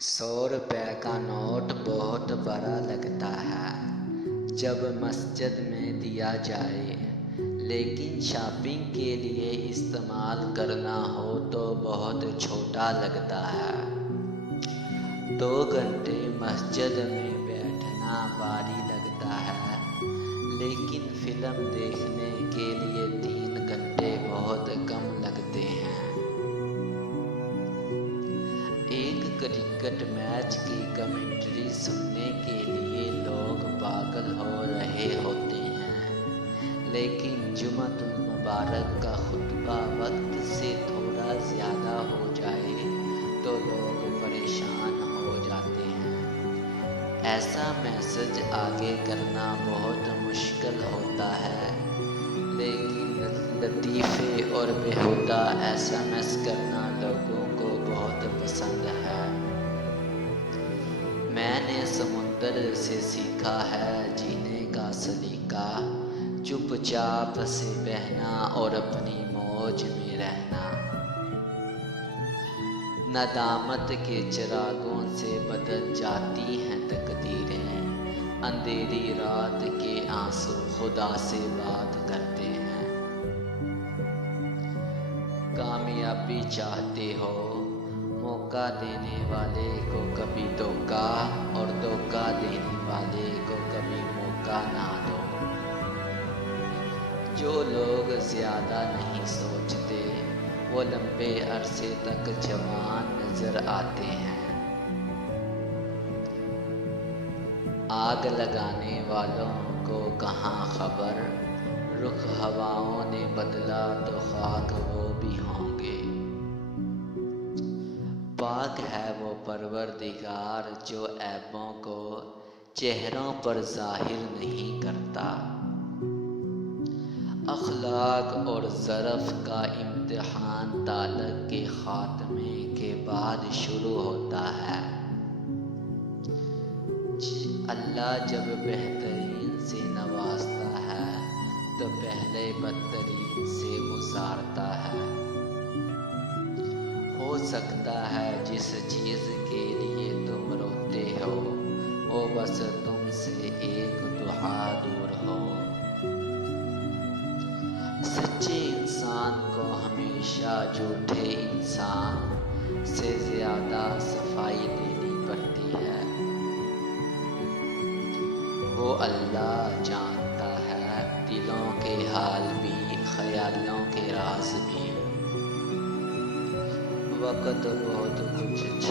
100 روپے کا نوٹ بہت بڑا لگتا ہے جب مسجد میں دیا جائے، لیکن شاپنگ کے لیے استعمال کرنا ہو تو بہت چھوٹا لگتا ہے۔ 2 گھنٹے مسجد میں بیٹھنا بھاری لگتا ہے، لیکن فلم دیکھنے کے لیے 3 گھنٹے بہت کم لگتے ہیں۔ ایک کرکٹ میچ کی کمنٹری سننے کے لیے لوگ پاگل ہو رہے ہوتے ہیں، لیکن جمعۃ المبارک کا خطبہ وقت سے تھوڑا زیادہ ہو جائے تو لوگ پریشان ہو جاتے ہیں۔ ایسا میسج آگے کرنا بہت مشکل ہوتا ہے، لیکن لطیفے اور بیہودہ SMS کرنا لوگوں کو بہت پسند ہے۔ میں نے سمندر سے سیکھا ہے جینے کا سلیقہ، چپ چاپ سے بہنا اور اپنی موج میں رہنا۔ ندامت کے چراغوں سے بدل جاتی ہیں تقدیریں، اندھیری رات کے آنسو خدا سے بات کرتے ہیں۔ کامیابی چاہتے ہو، موقع دینے والے کو کبھی دھوکا اور دھوکا دینے والے کو کبھی موقع نہ دو۔ جو لوگ زیادہ نہیں سوچتے وہ لمبے عرصے تک جوان نظر آتے ہیں۔ آگ لگانے والوں کو کہاں خبر، رخ ہواؤں نے بدلا تو خاک وہ بھی ہوں گے۔ پاک ہے وہ پروردگار جو عیبوں کو چہروں پر ظاہر نہیں کرتا۔ اخلاق اور ظرف کا امتحان تعلق کے خاتمے کے بعد شروع ہوتا ہے۔ اللہ جب بہترین سے نوازتا ہے تو پہلے بدترین سے گزارتا ہے۔ ہو سکتا ہے جس چیز کے لیے تم روتے ہو وہ بس تم سے ایک دعا دور ہو۔ سچے انسان کو ہمیشہ جھوٹے انسان سے زیادہ صفائی دینی پڑتی ہے۔ وہ اللہ جانتا ہے دلوں کے حال بھی، خیالوں کے راز بھی۔ وقت بہت کچھ